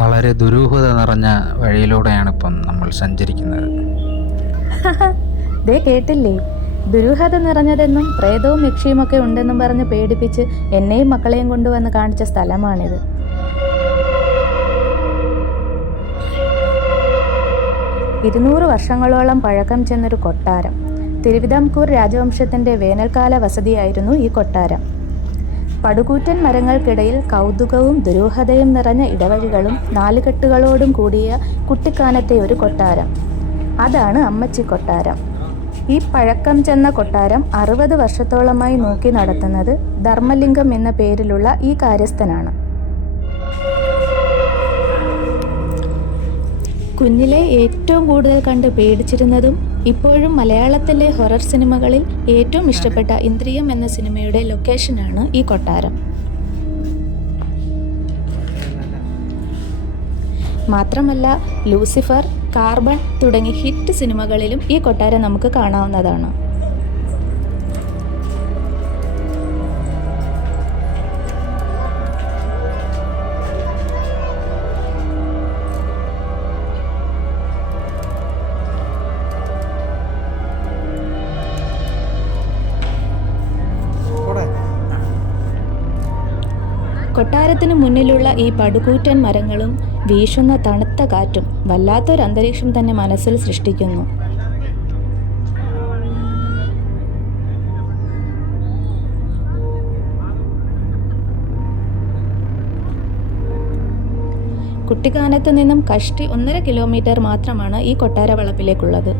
വളരെ ദുരൂഹത നിറഞ്ഞ വഴിയിലൂടെയാണ് ഇപ്പം നമ്മൾ സഞ്ചരിക്കുന്നത്. ദേ കേട്ടില്ലേ, ദുരൂഹത നിറഞ്ഞതെന്നും പ്രേതവും യക്ഷിയുമൊക്കെ ഉണ്ടെന്നും പറഞ്ഞ് പേടിപ്പിച്ച് എന്നെയും മക്കളെയും കൊണ്ടുവന്ന് കാണിച്ച സ്ഥലമാണിത്. 200 വർഷങ്ങളോളം പഴക്കം ചെന്നൊരു കൊട്ടാരം. തിരുവിതാംകൂർ രാജവംശത്തിൻ്റെ വേനൽക്കാല വസതിയായിരുന്നു ഈ കൊട്ടാരം. പടുകൂറ്റൻ മരങ്ങൾക്കിടയിൽ കൗതുകവും ദുരൂഹതയും നിറഞ്ഞ ഇടവഴികളും നാലുകെട്ടുകളോടും കൂടിയ കുട്ടിക്കാനത്തെ ഒരു കൊട്ടാരം. അതാണ് അമ്മച്ചി കൊട്ടാരം. ഈ പഴക്കം ചെന്ന കൊട്ടാരം 60 വർഷത്തോളമായി നോക്കി നടത്തുന്നത് ധർമ്മലിംഗം എന്ന പേരിലുള്ള ഈ കാര്യസ്ഥനാണ്. കുഞ്ഞിലെ ഏറ്റവും കൂടുതൽ കണ്ട് പേടിച്ചിരുന്നതും ഇപ്പോഴും മലയാളത്തിലെ ഹൊറർ സിനിമകളിൽ ഏറ്റവും ഇഷ്ടപ്പെട്ട ഇന്ദ്രിയം എന്ന സിനിമയുടെ ലൊക്കേഷനാണ് ഈ കൊട്ടാരം. മാത്രമല്ല ലൂസിഫർ, കാർബൺ തുടങ്ങി ഹിറ്റ് സിനിമകളിലും ഈ കൊട്ടാരം നമുക്ക് കാണാവുന്നതാണ്. കൊട്ടാരത്തിന് മുന്നിലുള്ള ഈ പടുകൂറ്റൻ മരങ്ങളും വീശുന്ന തണുത്ത കാറ്റും വല്ലാത്തൊരു അന്തരീക്ഷം തന്നെ മനസ്സിൽ സൃഷ്ടിക്കുന്നു. കുട്ടിക്കാനത്ത് നിന്നും കഷ്ടി 1.5 കിലോമീറ്റർ മാത്രമാണ് ഈ കൊട്ടാര വളപ്പിലേക്കുള്ളത്.